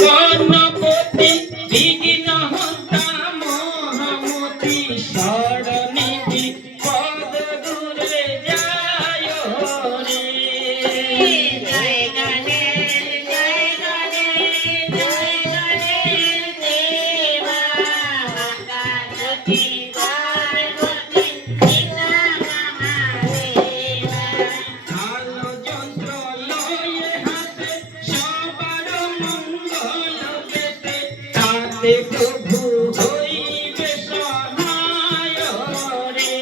গণপতি বিঘ্ন হন্তা মহামতি শরণে বিপদ দূরে যায় রে। জয় গণেশ জয় গণেশ জয় গণেশ দেবা গণপতি গণপতি পিতা মহাদেবা। কালো যন্ত্র লয়ে হাতে সবার মঙ্গল পেতে তাতে প্রভু হইবে সহায় রে।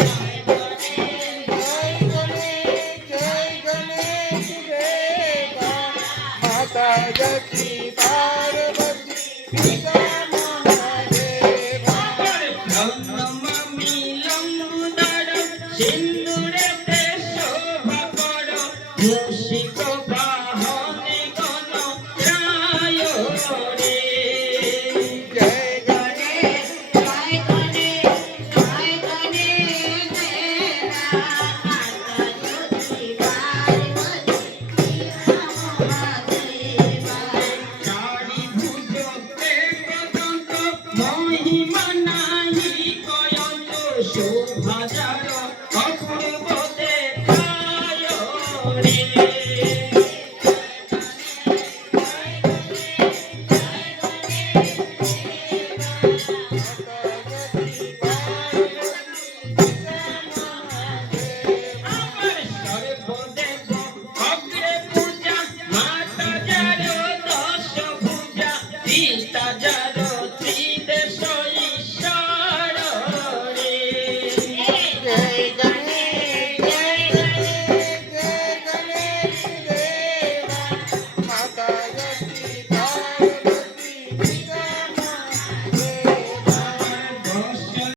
জয় গণেশ জয় গণেশ জয় গণেশ দেবা মাতা লক্ষ্মী পার্বতী পিতা